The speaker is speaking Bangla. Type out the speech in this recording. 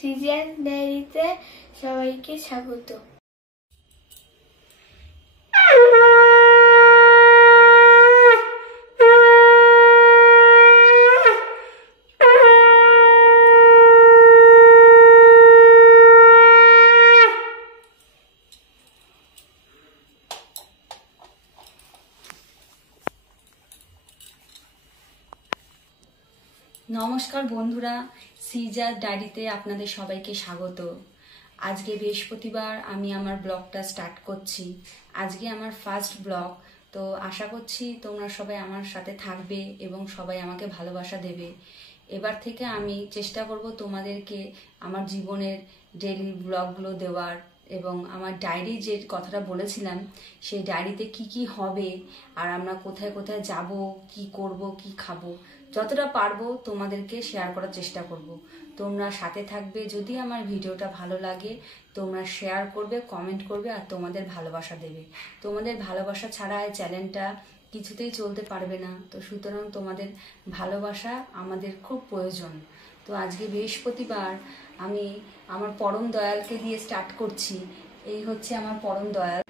সিজার ডায়েরিতে সবাইকে স্বাগত। নমস্কার বন্ধুরা, সিজার ডায়েরিতে আপনাদের সবাইকে স্বাগত। আজকে বৃহস্পতিবার আমি আমার ব্লগটা স্টার্ট করছি। আজকে আমার ফার্স্ট ব্লগ, তো আশা করছি তোমরা সবাই আমার সাথে থাকবে এবং সবাই আমাকে ভালোবাসা দেবে। এবার থেকে আমি চেষ্টা করব তোমাদেরকে আমার জীবনের ডেইলি ব্লগগুলো দেওয়ার, এবং আমার ডায়েরি যে কথাটা বলেছিলাম সেই ডায়েরিতে কি কি হবে আর আমরা কোথায় কোথায় যাব, কি করব, কি খাবো, যতটা পারবো তোমাদেরকে শেয়ার করার চেষ্টা করব। তোমরা সাথে থাকবে। যদি আমার ভিডিওটা ভালো লাগে তোমরা শেয়ার করবে, কমেন্ট করবে আর তোমাদের ভালোবাসা দেবে। তোমাদের ভালোবাসা ছাড়া এই চ্যানেলটা কিছুতেই চলতে পারবে না, তো সুতরাং তোমাদের ভালোবাসা আমাদের খুব প্রয়োজন। তো আজকে বৃহস্পতিবার আমি আমার পরম দয়ালকে দিয়ে স্টার্ট করছি। এই হচ্ছে আমার পরম দয়াল।